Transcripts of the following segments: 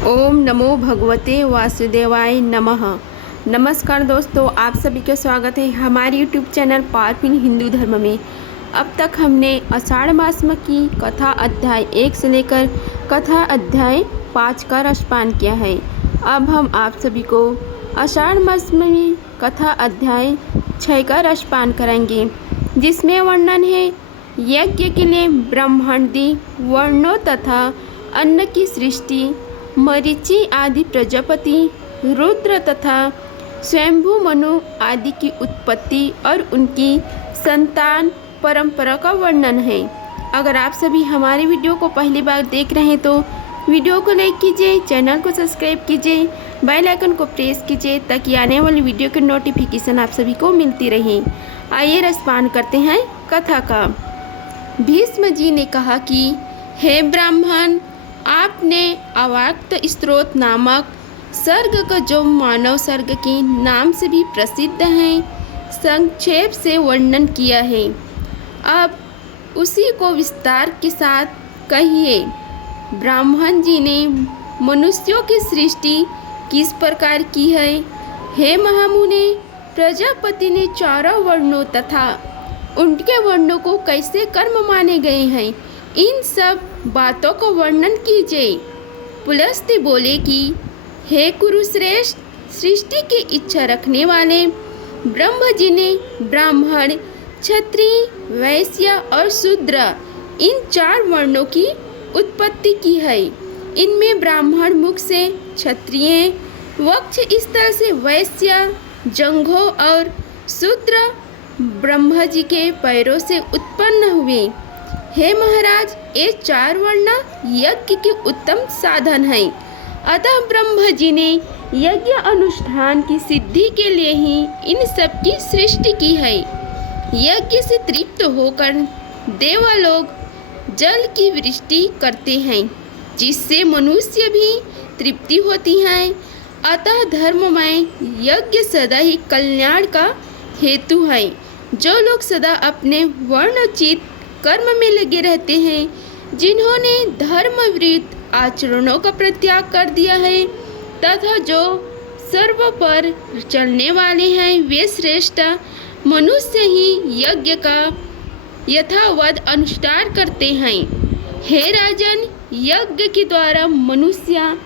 ओम नमो भगवते वासुदेवाय नमः। नमस्कार दोस्तों, आप सभी का स्वागत है हमारे यूट्यूब चैनल पार्थ इन हिंदू धर्म में। अब तक हमने आषाढ़ मास में की कथा अध्याय 1 से लेकर कथा अध्याय 5 का रसपान किया है। अब हम आप सभी को आषाढ़ मास में कथा अध्याय 6 का रसपान कराएंगे, जिसमें वर्णन है यज्ञ के लिए ब्रह्मांडी वर्णों तथा अन्न की सृष्टि, मरीचि आदि प्रजापति, रुद्र तथा स्वयंभू मनु आदि की उत्पत्ति और उनकी संतान परंपरा का वर्णन है। अगर आप सभी हमारे वीडियो को पहली बार देख रहे हैं तो वीडियो को लाइक कीजिए, चैनल को सब्सक्राइब कीजिए, बेल आइकन को प्रेस कीजिए ताकि आने वाली वीडियो की नोटिफिकेशन आप सभी को मिलती रहे। आइए रसपान करते हैं कथा का। भीष्म जी ने कहा कि हे ब्राह्मण, आपने अवाक्त स्त्रोत नामक सर्ग का जो मानव सर्ग के नाम से भी प्रसिद्ध है, संक्षेप से वर्णन किया है। अब उसी को विस्तार के साथ कहिए। ब्राह्मण जी ने मनुष्यों की सृष्टि किस प्रकार की है? हे महामुने, प्रजापति ने चारों वर्णों तथा उनके वर्णों को कैसे कर्म माने गए हैं, इन सब बातों को वर्णन कीजिए। पुलस्त्य बोले कि हे कुरुश्रेष्ठ, सृष्टि की इच्छा रखने वाले ब्रह्म जी ने ब्राह्मण, क्षत्रिय, वैश्य और शूद्र इन 4 वर्णों की उत्पत्ति की है। इनमें ब्राह्मण मुख से, क्षत्रिय वक्ष स्थल से, वैश्य जंघों और शूद्र ब्रह्मा जी के पैरों से उत्पन्न हुए। हे महाराज, ये 4 वर्ण यज्ञ के उत्तम साधन हैं। अतः ब्रह्मा जी ने यज्ञ अनुष्ठान की सिद्धि के लिए ही इन सब की सृष्टि की है। यज्ञ से तृप्त होकर देवलोग जल की वृष्टि करते हैं, जिससे मनुष्य भी तृप्ति होती है। अतः धर्ममय यज्ञ सदा ही कल्याण का हेतु है। जो लोग सदा अपने वर्णोचित कर्म में लगे रहते हैं, जिन्होंने धर्म विरुद्ध आचरणों का परित्याग कर दिया है तथा जो सर्व पर चलने वाले हैं, वे श्रेष्ठ मनुष्य ही यज्ञ का यथावत अनुष्ठान करते हैं। हे राजन, यज्ञ के द्वारा मनुष्य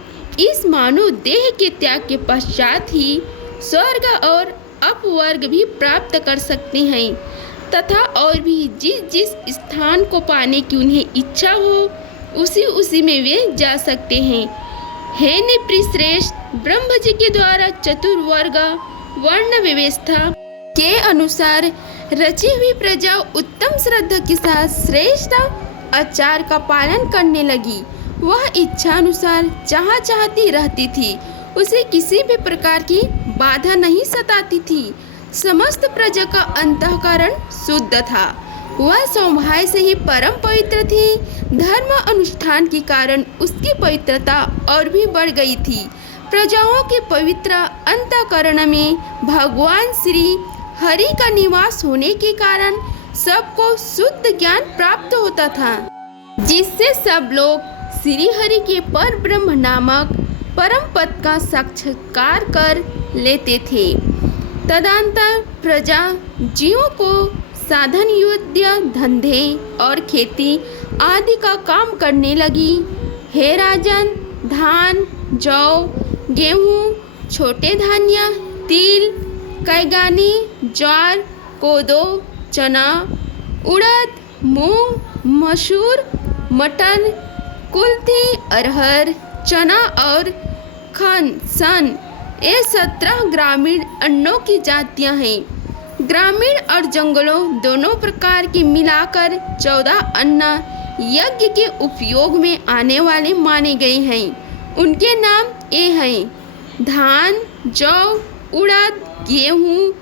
इस मानव देह के त्याग के पश्चात ही स्वर्ग और अपवर्ग भी प्राप्त कर सकते हैं तथा और भी जिस जिस स्थान को पाने की उन्हें इच्छा हो, उसी में वे जा सकते हैं। हे नृपश्रेष्ठ, ब्रह्म जी के द्वारा चतुर्वर्ग वर्ण व्यवस्था के अनुसार रची हुई प्रजा उत्तम श्रद्धा के साथ श्रेष्ठ आचार का पालन करने लगी। वह इच्छा अनुसार जहाँ चाहती रहती थी, उसे किसी भी प्रकार की बाधा नहीं सताती थी। समस्त प्रजा का अंतःकरण शुद्ध था। वह स्वभाव से ही परम पवित्र थी। धर्म अनुष्ठान के कारण उसकी पवित्रता और भी बढ़ गई थी। प्रजाओं के पवित्र अंतःकरण में भगवान श्री हरि का निवास होने के कारण सबको शुद्ध ज्ञान प्राप्त होता था, जिससे सब लोग श्री हरि के पर ब्रह्म नामक परम पद का साक्षात्कार कर लेते थे। तदंतर प्रजा जीवों को साधन युद्ध, धंधे और खेती आदि का काम करने लगी। हे राजन, धान, जौ, गेहूँ, छोटे धान्य, तिल, कैगानी, ज्वार, कोदो, चना, उड़द, मूंग, मसूर, मटर, कुल्थी, अरहर, चना और सन, ये 17 ग्रामीण अन्नों की जातियां हैं। ग्रामीण और जंगलों दोनों प्रकार के मिलाकर 14 अन्न यज्ञ के उपयोग में आने वाले माने गए हैं। उनके नाम ये हैं: धान, जौ, उड़द, गेहूँ,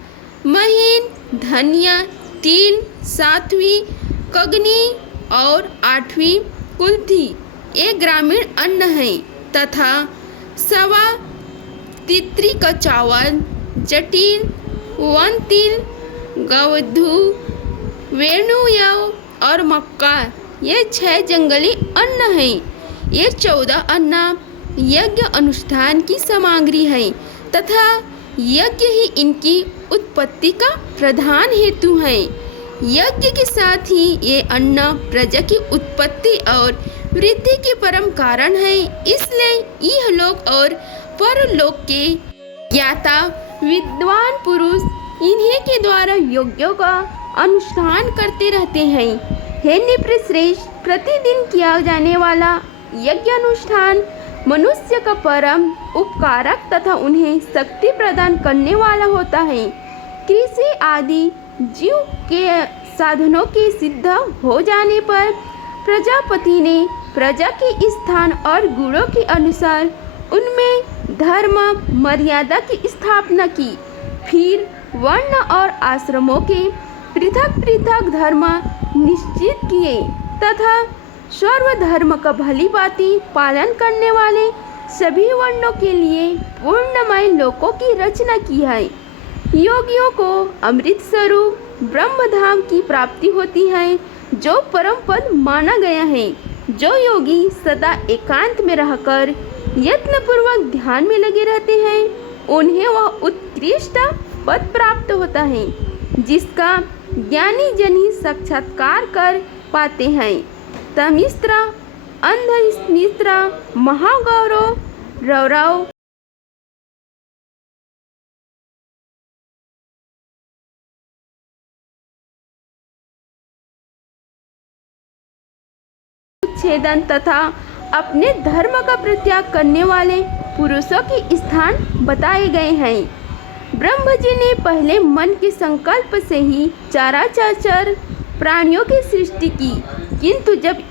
महीन, धनिया, तिल, 7वीं कगनी और 8वीं कुल्थी, ये ग्रामीण अन्न हैं। तथा सवा तित्री का चावल, जटिल, वन तिल, गवधू, वेणुयव और मक्का, ये 6 जंगली अन्न हैं। ये 14 अन्न यज्ञ अनुष्ठान की सामग्री है तथा यज्ञ ही इनकी उत्पत्ति का प्रधान हेतु है। यज्ञ के साथ ही ये अन्न प्रजा की उत्पत्ति और वृद्धि के परम कारण है। इसलिए इहलोक और परलोक के ज्ञाता विद्वान पुरुष इन्हीं के द्वारा यज्ञों का अनुष्ठान करते रहते हैं। हे नृपश्रेष्ठ, प्रतिदिन किया जाने वाला यज्ञ अनुष्ठान मनुष्य का परम उपकारक तथा उन्हें शक्ति प्रदान करने वाला होता है। कृषि आदि जीव के साधनों के सिद्ध हो जाने पर प्रजापति ने प्रजा के स्थान और गुणों के अनुसार उनमें धर्म मर्यादा की स्थापना की। फिर वर्ण और आश्रमों के पृथक पृथक धर्म निश्चित किए तथा सर्वधर्म का भली भांति पालन करने वाले सभी वर्णों के लिए पूर्णमय लोकों की रचना की है। योगियों को अमृत स्वरूप ब्रह्मधाम की प्राप्ति होती है, जो परम पद माना गया है। जो योगी सदा एकांत में रहकर यत्नपूर्वक ध्यान में लगे रहते हैं, उन्हें वह उत्कृष्ट पद प्राप्त होता है, जिसका ज्ञानी जन ही साक्षात्कार कर पाते हैं। तमिस्त्र अंधमिस्त्र महागौरव रौरव छेदन तथा अपने धर्म का परित्याग करने वाले पुरुषों के स्थान बताए गए हैं। ब्रह्म जी ने पहले मन के संकल्प से ही चराचर प्राणियों की सृष्टि की, किंतु जब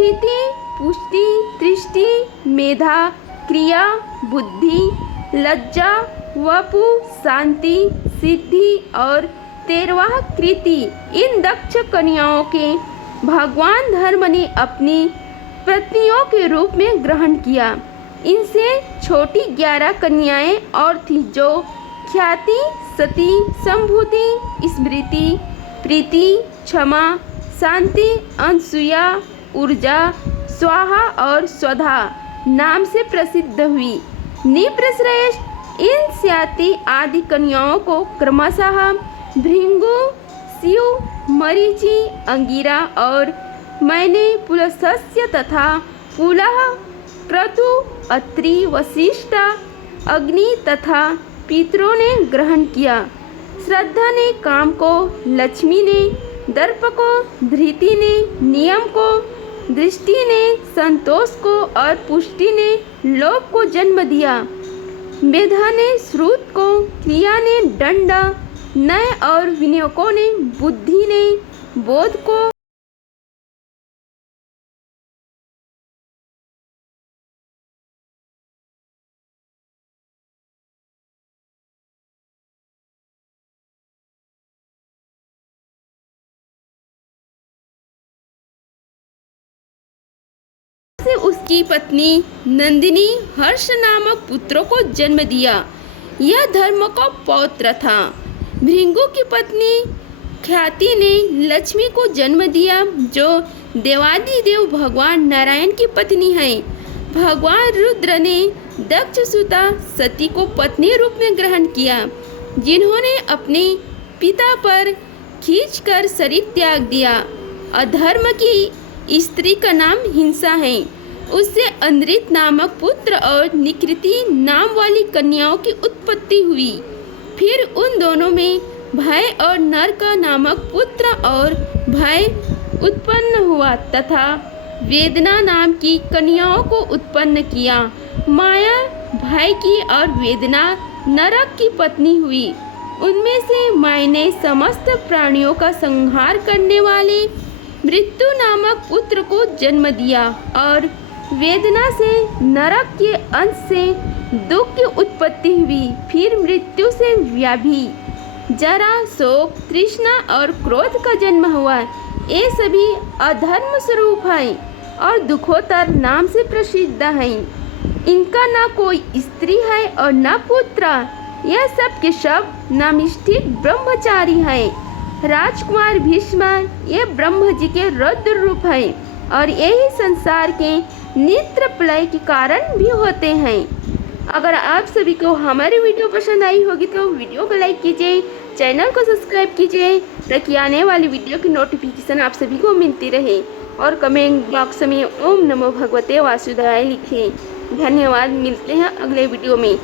प्रीति, पुष्टि, दृष्टि, मेधा, क्रिया, बुद्धि, लज्जा, वपु, शांति, सिद्धि और 13वां कृति। इन दक्ष कन्याओं के भगवान धर्म ने अपनी पत्नियों के रूप में ग्रहण किया। इनसे छोटी 11 कन्याएं और थीं जो ख्याति, सती, संभूति, स्मृति, प्रीति, क्षमा, शांति, अनसुया, ऊर्जा, स्वाहा और स्वधा नाम से प्रसिद्ध हुई। निप्रश्रेष्ठ इन स्याति आदि कन्याओं को क्रमशः भृंगु, शिव, मरीचि, अंगिरा और मैंने पुलस्त्य तथा पुलह, क्रतु, अत्रि, वशिष्ठ, अग्नि तथा पितरों ने ग्रहण किया। श्रद्धा ने काम को, लक्ष्मी ने दर्प को, धृति ने नियम को, दृष्टि ने संतोष को और पुष्टि ने लोभ को जन्म दिया। मेधा ने श्रुत को, क्रिया ने दंड, नय और विनियोगों ने बुद्धि ने बोध को, से उसकी पत्नी नंदिनी हर्ष नामक पुत्रों को जन्म दिया। यह धर्म का पौत्र था। भृंगु की पत्नी ख्याति ने लक्ष्मी को जन्म दिया जो देवादिदेव भगवान नारायण की पत्नी है। भगवान रुद्र ने दक्ष सुता सती को पत्नी रूप में ग्रहण किया, जिन्होंने अपने पिता पर खींचकर शरीर त्याग दिया। अधर्म की स्त्री का नाम हिंसा है। उससे अंद्रित नामक पुत्र और निकृति नाम वाली कन्याओं की उत्पत्ति हुई। फिर उन दोनों में भय और नरक नामक पुत्र और भय उत्पन्न हुआ तथा वेदना नाम की कन्याओं को उत्पन्न किया। माया भय की और वेदना नरक की पत्नी हुई। उनमें से माया ने समस्त प्राणियों का संहार करने वाले मृत्यु नामक पुत्र को जन्म दिया और वेदना से नरक के अंश से दुख की उत्पत्ति हुई। फिर मृत्यु से व्याधि, जरा, शोक, तृष्णा और क्रोध का जन्म हुआ। ये सभी अधर्म स्वरूप हैं और दुखोत्तर नाम से प्रसिद्ध हैं। इनका न कोई स्त्री है और न पुत्र। यह सब के सब नामनिष्ठ ब्रह्मचारी हैं। राजकुमार भीष्म ये ब्रह्म जी के रुद्र रूप हैं और यही संसार के नित्य प्रलय के कारण भी होते हैं। अगर आप सभी को हमारी वीडियो पसंद आई होगी तो वीडियो को लाइक कीजिए, चैनल को सब्सक्राइब कीजिए ताकि आने वाली वीडियो की नोटिफिकेशन आप सभी को मिलती रहे और कमेंट बॉक्स में ओम नमो भगवते वासुदेवाय लिखें। धन्यवाद। मिलते हैं अगले वीडियो में।